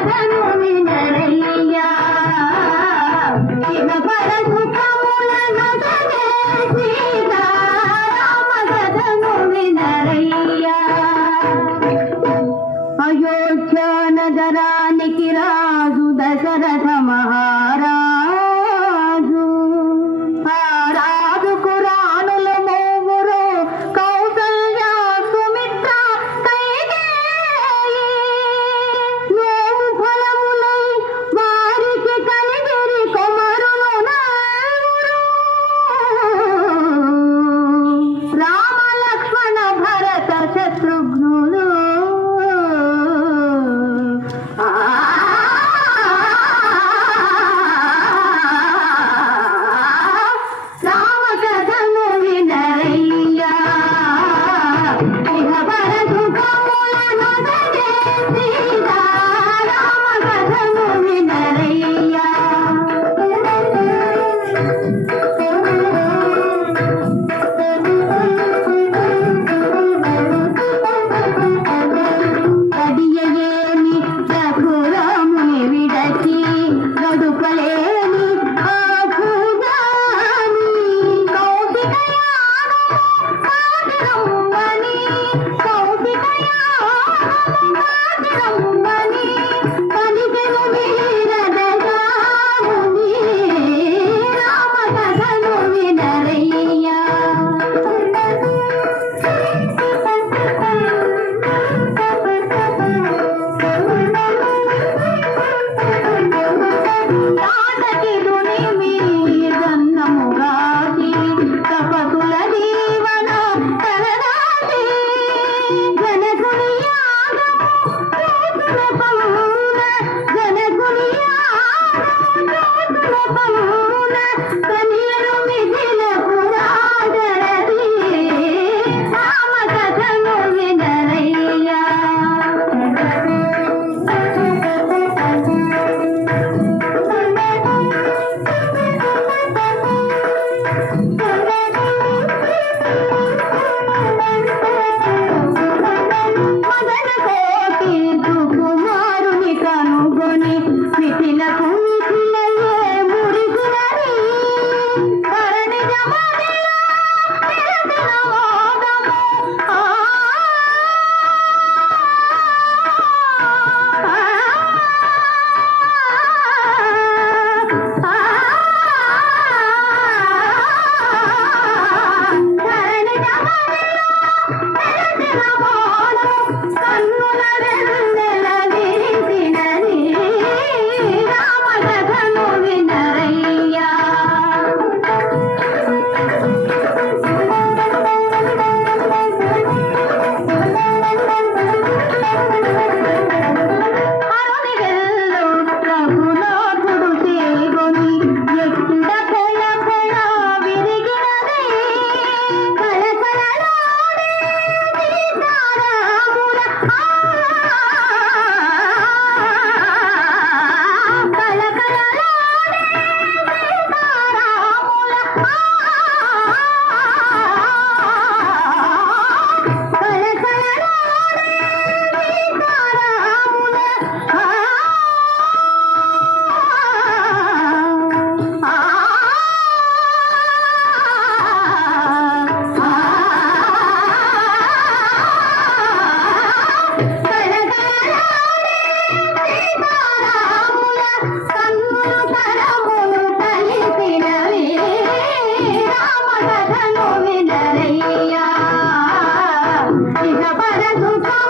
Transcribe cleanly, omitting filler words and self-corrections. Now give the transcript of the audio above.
కథను వినరయ్యా ఇహ పర సుఖములను తనే సీతారామ కథను వినరయ్యా అయోధ్య నగరానికి రాజు దశరథ మహారాజు ఆ రాజుకు రాణులు మూవురు కౌసల్య సుమిత్ర కైకేయి ఏడు ఫలములై వారికి కలిగిరి కుమారులు నలుగురు రామ లక్ష్మణ భరత శత్రుఘ్నులు రామ కథను వినరయ్యా ఇహ పర సుఖములను తనే సీతారామ కథను వినరయ్యా కడియయేమి రఘురాముని విడచి గడుపలేని ఆ పూజాని కౌశికయాగము పలికెను వీరదశాముని రామ కథను వినరయ్యా తాటకి దునిమి గన్నముగాచి తపసుల జీవన తలదాచి జనకుని యాగము జ్యోతుల పమున జనకుని యాగము జ్యోతుల పమున కనియను మిథిల పురాజరది రామ కథను వినరయ్యా మదన కోటి కుమారుని కనుగొని మిథిలకు మిథిలయే మురిసినది ధరణి జమదిలో నిరసన మోదము ధరణి జమదిలో నిరసన మోదము కన్నుల వెన్నెల విరిసినది రామ కథను వినరయ్యా అరుని వెళ్ళు రఘునాథుడు చేగొని ఎక్కడ కొల కొల విరిగినది కళకళలాడే సీతారాముల కళకళలాడే సీతారాముల కళకళలాడే సీతారాముల కన్నులు కరములు కలిసినవి రామ కథను వినరయ్యా ఇహ పర సుఖము